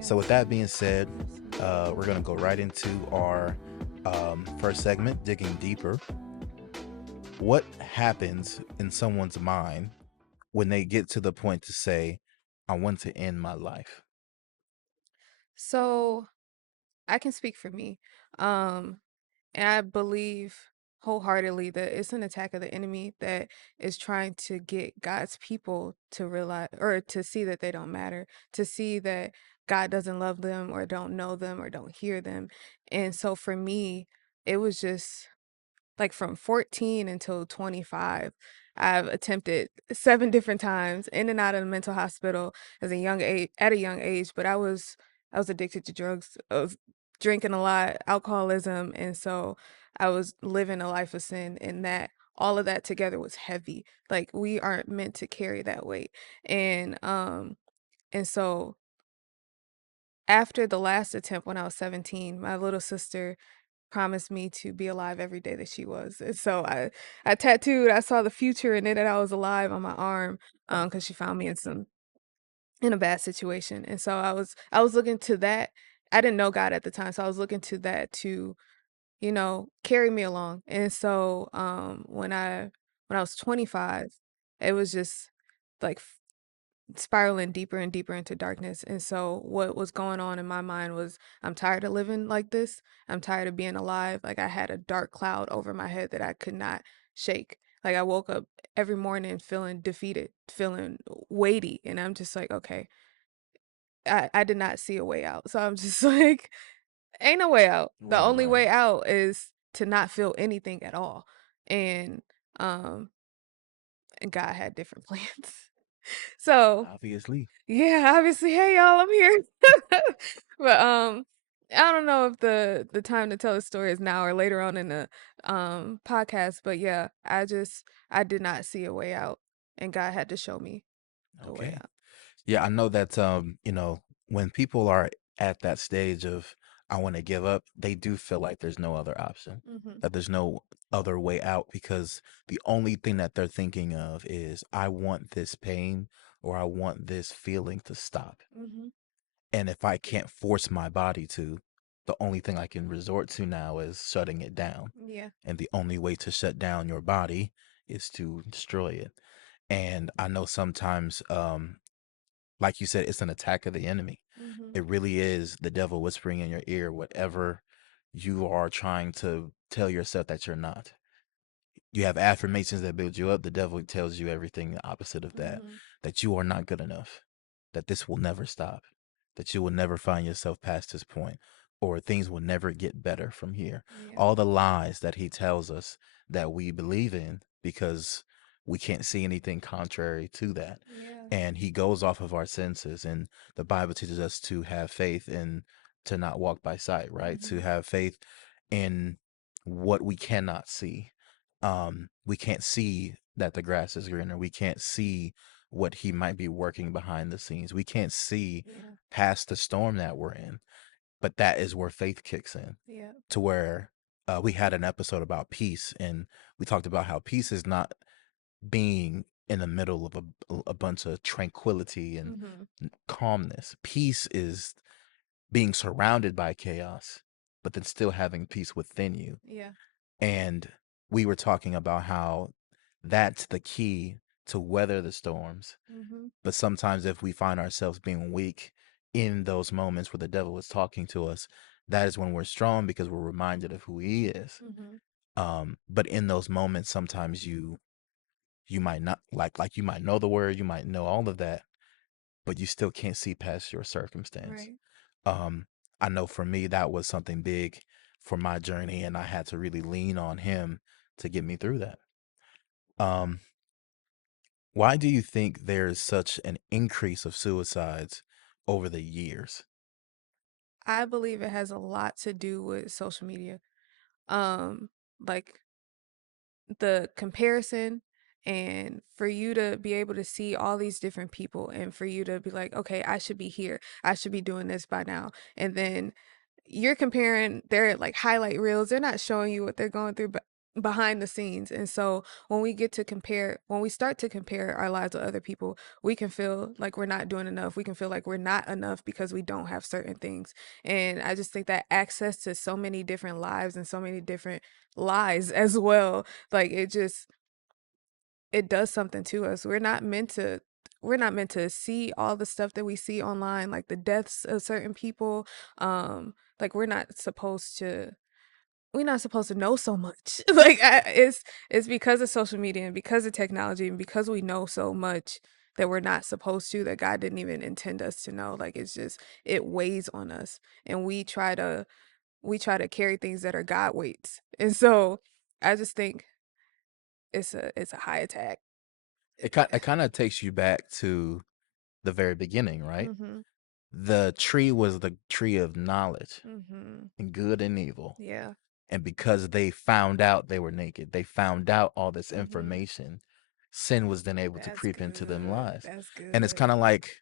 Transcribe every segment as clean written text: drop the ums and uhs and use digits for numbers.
So, with that being said, we're going to go right into our first segment, digging deeper. What happens in someone's mind when they get to the point to say, I want to end my life? So I can speak for me. Um, and I believe wholeheartedly that it's an attack of the enemy that is trying to get God's people to realize or to see that they don't matter, to see that God doesn't love them or don't know them or don't hear them. And so for me, it was just like from 14 until 25. I've attempted 7 different times in and out of the mental hospital as a young age at a young age, but I was addicted to drugs. I was drinking a lot, alcoholism, and so I was living a life of sin, and that all of that together was heavy. Like we aren't meant to carry that weight. And so after the last attempt when I was 17, my little sister promised me to be alive every day that she was. And so I tattooed, I saw the future in it that I was alive on my arm, because she found me in a bad situation. And so I was looking to that. I didn't know God at the time, so I was looking to that to, carry me along. And so when I was 25, it was just like spiraling deeper and deeper into darkness. And so what was going on in my mind was I'm tired of living like this. I'm tired of being alive. Like I had a dark cloud over my head that I could not shake. Like I woke up every morning feeling defeated, feeling weighty, and I'm just like, okay, I did not see a way out. So I'm just like, ain't no way out. The Right, only right. way out is to not feel anything at all. And um and God had different plans. So Obviously. yeah, obviously, hey y'all, I'm here. But I don't know if the time to tell the story is now or later on in the podcast, but yeah, I did not see a way out and God had to show me the way Okay. out. Yeah, I know that when people are at that stage of I want to give up, they do feel like there's no other option, Mhm. that there's no other way out because the only thing that they're thinking of is I want this pain or I want this feeling to stop. Mhm. And if I can't force my body to, the only thing I can resort to now is shutting it down. Yeah. And the only way to shut down your body is to destroy it. And I know sometimes like you said, it's an attack of the enemy. Mhm. It really is the devil whispering in your ear whatever you are trying to tell yourself that you're not. You have affirmations that build you up. The devil tells you everything the opposite of that, Mhm. that you are not good enough, that this will never stop, that you will never find yourself past this point, or things will never get better from here. Yeah. All the lies that he tells us that we believe in because we can't see anything contrary to that. Yeah. And he goes off of our senses. And the Bible teaches us to have faith and to not walk by sight, right? To Mhm. have faith in what we cannot see. We can't see that the grass is greener. We can't see what he might be working behind the scenes. We can't see Yeah. past the storm that we're in. But that is where faith kicks in, Yeah. to where we had an episode about peace, and we talked about how peace is not being in the middle of a bunch of tranquility and Mhm. calmness. Peace is being surrounded by chaos, but then still having peace within you. Yeah. And we were talking about how that's the key to weather the storms. Mhm. But sometimes if we find ourselves being weak in those moments where the devil is talking to us, that is when we're strong because we're reminded of who he is. Mhm. But in those moments, sometimes you might not like you might know the word, you might know all of that, but you still can't see past your circumstance. Right. Um, I know for me that was something big for my journey, and I had to really lean on him to get me through that. Um, why do you think there's such an increase of suicides over the years? I believe it has a lot to do with social media. Um like the comparison and for you to be able to see all these different people and for you to be like, okay, I should be here, I should be doing this by now, and then you're comparing their like highlight reels. They're not showing you what they're going through, but behind the scenes. And so when we start to compare our lives with other people, we can feel like we're not doing enough. We can feel like we're not enough because we don't have certain things. And I just think that access to so many different lives and so many different lies as well, like it does something to us. We're not meant to see all the stuff that we see online, like the deaths of certain people. Like we're not supposed to know so much. Like it's because of social media and because of technology and because we know so much that we're not supposed to, that God didn't even intend us to know. Like it's just it weighs on us, and we try to carry things that are God weights. And so I just think it's a high attack. It kind of takes you back to the very beginning, right? Mhm. The tree was the tree of knowledge Mhm. and good and evil. Yeah. And because they found out they were naked, they found out all this Mhm. information, sin was then able to That's creep into them good. lives. That's And it's good. kind of like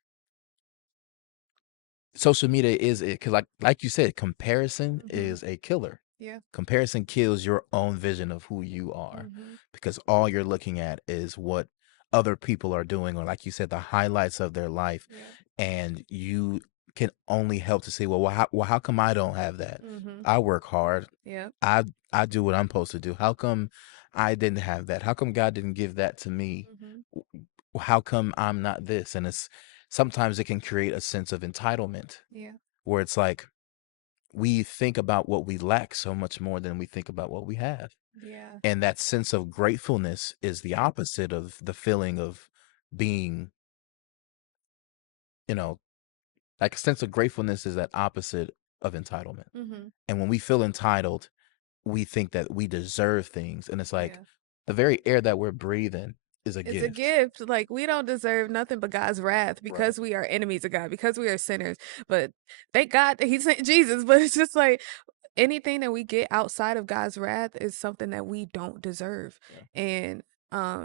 social media is it because like you said, comparison Mhm. is a killer. Yeah. Comparison kills your own vision of who you are Mhm. because all you're looking at is what other people are doing, or like you said, the highlights of their life, Yeah. and you can only help to say, well, how come I don't have that? Mhm. I work hard. Yep. I do what I'm supposed to do. How come I didn't have that? How come God didn't give that to me? Mhm. How come I'm not this? And it's sometimes it can create a sense of entitlement Yeah. where it's like we think about what we lack so much more than we think about what we have. Yeah. And that sense of gratefulness is the opposite of the feeling of being, you know, like a sense of gratefulness is that opposite of entitlement. Mhm. And when we feel entitled, we think that we deserve things. And it's like Yeah. the very air that we're breathing is a It's a gift. gift. Like we don't deserve nothing but God's wrath Right. because we are enemies of God, because we are sinners. But thank God that He sent Jesus. But it's just like anything that we get outside of God's wrath is something that we don't deserve. Yeah. And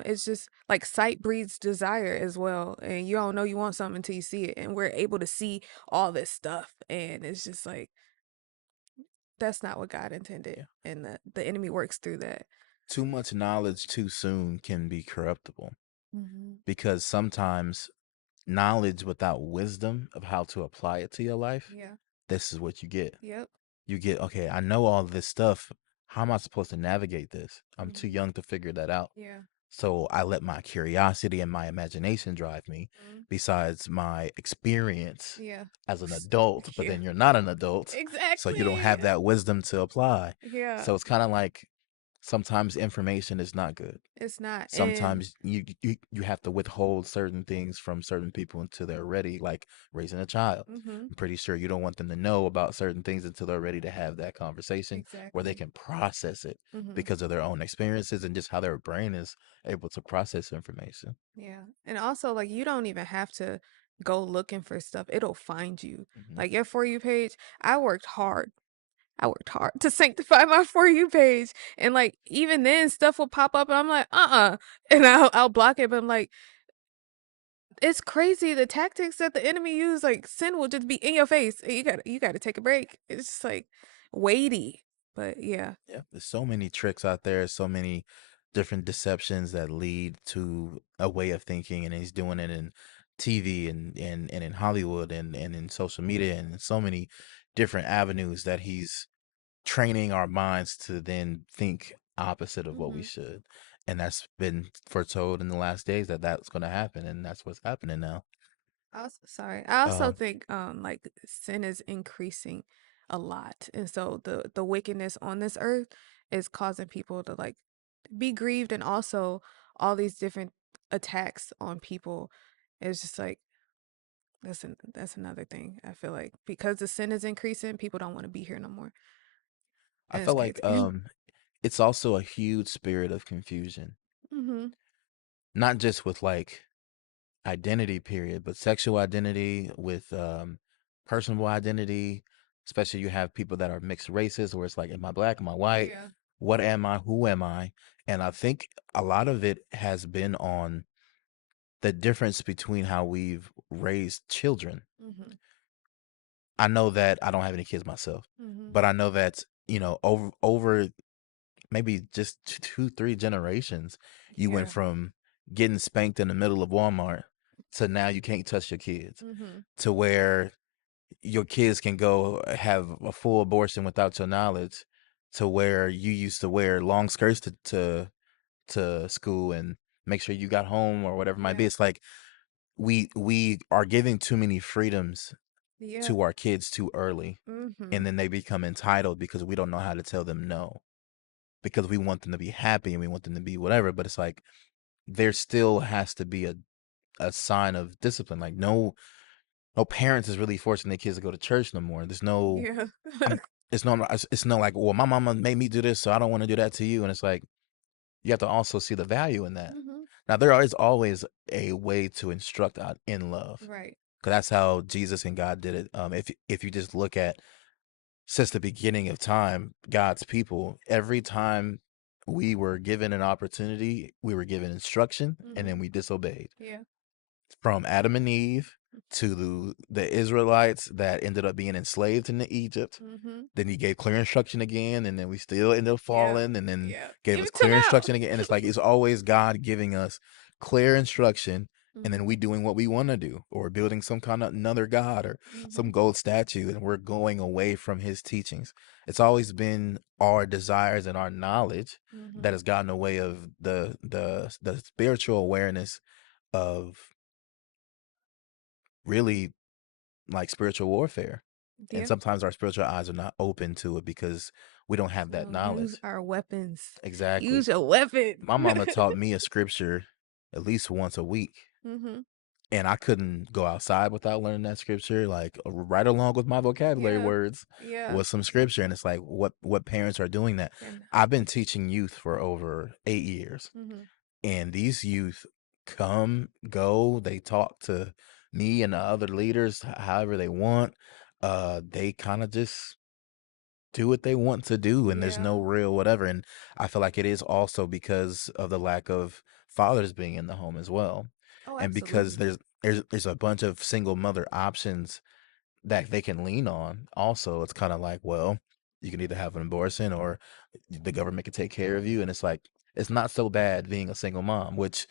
it's just like sight breeds desire as well. And you don't know you want something until you see it. And we're able to see all this stuff. And it's just like that's not what God intended. Yeah. And the enemy works through that. Too much knowledge too soon can be corruptible Mhm. because sometimes knowledge without wisdom of how to apply it to your life, Yeah. this is what you get. Yep. You get, okay, I know all this stuff. How am I supposed to navigate this? I'm too Mhm. young to figure that out. Yeah. So I let my curiosity and my imagination drive me, Mhm. besides my experience Yeah. as an adult. But Yeah. then you're not an adult, so you don't Exactly. have that wisdom to apply. Yeah. So it's kind of like sometimes information is not good. It's not. And Sometimes you have to withhold certain things from certain people until they're ready, like raising a child. mhm. I'm pretty sure you don't want them to know about certain things until they're ready to have that conversation where they Exactly. can process it Mhm. because of their own experiences and just how their brain is able to process information. Yeah. And also like you don't even have to go looking for stuff. It'll find you. Hmm. Like your For You page, I worked hard. I worked hard to sanctify my For You page. And like even then stuff will pop up and I'm like, uh-uh. And I'll block it, but I'm like, it's crazy the tactics that the enemy use, like sin will just be in your face. And you gotta take a break. It's just like weighty. But yeah. Yeah, there's so many tricks out there, so many different deceptions that lead to a way of thinking, and he's doing it in TV and in Hollywood and in social media and in so many different avenues that he's training our minds to then think opposite of what we Mhm. should. And that's been foretold in the last days that that's going to happen, and that's what's happening now. I also Um, think like sin is increasing a lot. And so the wickedness on this earth is causing people to like be grieved, and also all these different attacks on people is just like that's another thing. I feel like because the sin is increasing, people don't want to be here no more. I And it's feel like crazy. it's also a huge spirit of confusion, Mhm. not just with like identity period, but sexual identity with personal identity, especially you have people that are mixed races where it's like, am I black, am I white, Yeah. what am I, who am I? And I think a lot of it has been on the difference between how we've raised children. Mhm. I know that I don't have any kids myself, Mhm. but I know that, over maybe just two, three generations, you went Yeah. from getting spanked in the middle of Walmart to now you can't touch your kids, Mhm. to where your kids can go have a full abortion without your knowledge, to where you used to wear long skirts to school and make sure you got home or whatever it might be. Yeah. It's like we are giving too many freedoms Yeah. to our kids too early, and Mhm. then they become entitled because we don't know how to tell them no, because we want them to be happy and we want them to be whatever. But it's like there still has to be a sign of discipline. Like no parents is really forcing their kids to go to church no more. There's no Yeah. I'm it's no like, well, my mama made me do this, so I don't want to do that to you. And it's like you have to also see the value in that. Mhm. Now there is always a way to instruct out in love, Right. because that's how Jesus and God did it. If you just look at since the beginning of time, God's people, every time we were given an opportunity, we were given instruction, and then Mhm. we disobeyed. Yeah. From Adam and Eve to the Israelites that ended up being enslaved in Egypt. Mhm. Then he gave clear instruction again, and then we still ended up Yeah. falling, and then Yeah. gave us Even till clear now. instruction again. And it's like it's always God giving us clear instruction, and then Mhm. we doing what we want to do, or building some kind of another god or some Mhm. gold statue, and we're going away from His teachings. It's always been our desires and our knowledge that Mhm. has gotten away of the spiritual awareness of really like spiritual warfare. And Yeah. sometimes our spiritual eyes are not open to it because we don't have that So use knowledge. our weapons. Exactly. Use a weapon. My mama taught me a scripture at least once a week, Mhm. and I couldn't go outside without learning that scripture. Like right along with my vocabulary Yeah. words Yeah. was some scripture, and it's like what parents are doing that. And I've been teaching youth for over 8 years, mhm. and these youth come go. They talk to me and the other leaders however they want. They kind of just do what they want to do, and there's Yeah. no real whatever. And I feel like it is also because of the lack of fathers being in the home as well, Oh, and because absolutely. there's a bunch of single mother options that they can lean on. Also, it's kind of like, well, you can either have an abortion or the government can take care of you, and it's like it's not so bad being a single mom, which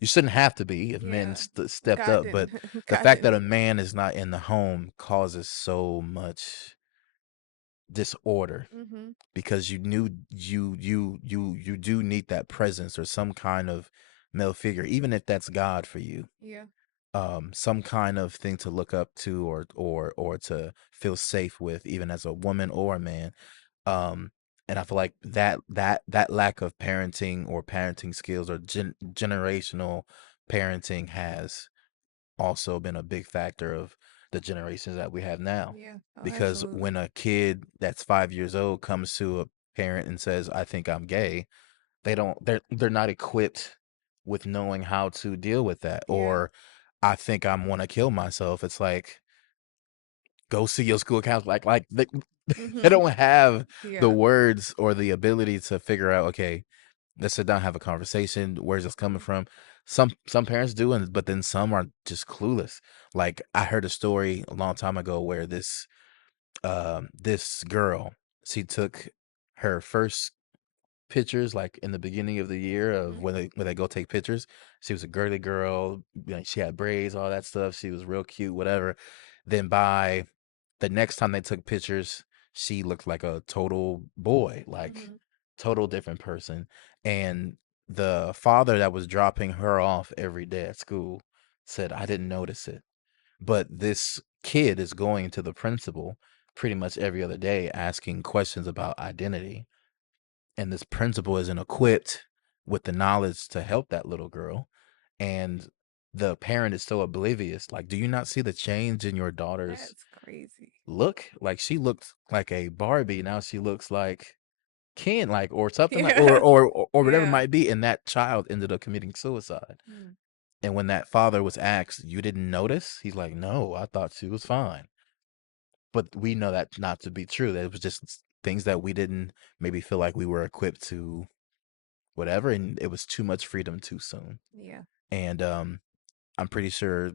you shouldn't have to be if men Yeah. stepped God up. But didn't. the God fact that a didn't. man is not in the home causes so much disorder, Mhm. because you do need that presence or some kind of male figure, even if that's God for you. Yeah. Some kind of thing to look up to, or to feel safe with, even as a woman or a man. um and I feel like that lack of parenting or parenting skills or generational parenting has also been a big factor of the generations that we have now. Yeah. Oh, Because absolutely. when a kid that's 5 years old comes to a parent and says, I think I'm gay, they're not equipped with knowing how to deal with that. Yeah. Or I think I want to kill myself. It's like, go see your school counselor. Like they Mhm. don't have the Yeah. words or the ability to figure out, okay, let's sit down, have a conversation. Where's this coming from? Some parents do, and but then some are just clueless. Like I heard a story a long time ago where this girl, she took her first pictures like in the beginning of the year of Mhm. when they go take pictures. She was a girly girl, she had braids, all that stuff. She was real cute, whatever. Then by the next time they took pictures, she looked like a total boy, like Mhm. total different person. And the father that was dropping her off every day at school said, I didn't notice it. But this kid is going to the principal pretty much every other day asking questions about identity. And this principal isn't equipped with the knowledge to help that little girl. And the parent is so oblivious. Like, do you not see the change in your daughter's That's crazy. look? Like, she looked like a Barbie. Now she looks like Ken, like, or something like, Yeah. or whatever it Yeah. might be. And that child ended up committing suicide. Mm. And when that father was asked, you didn't notice? He's like, no, I thought she was fine. But we know that not to be true. That it was just things that we didn't maybe feel like we were equipped to whatever, and it was too much freedom too soon. Yeah. And I'm pretty sure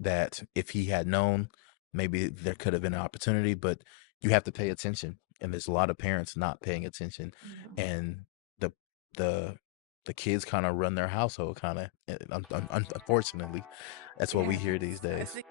that if he had known, maybe there could have been an opportunity, but you have to pay attention. and there's a lot of parents not paying attention, Yeah. and the the the kids kind of run their household, kind of. Unfortunately, that's what we Yeah, hear these that's days.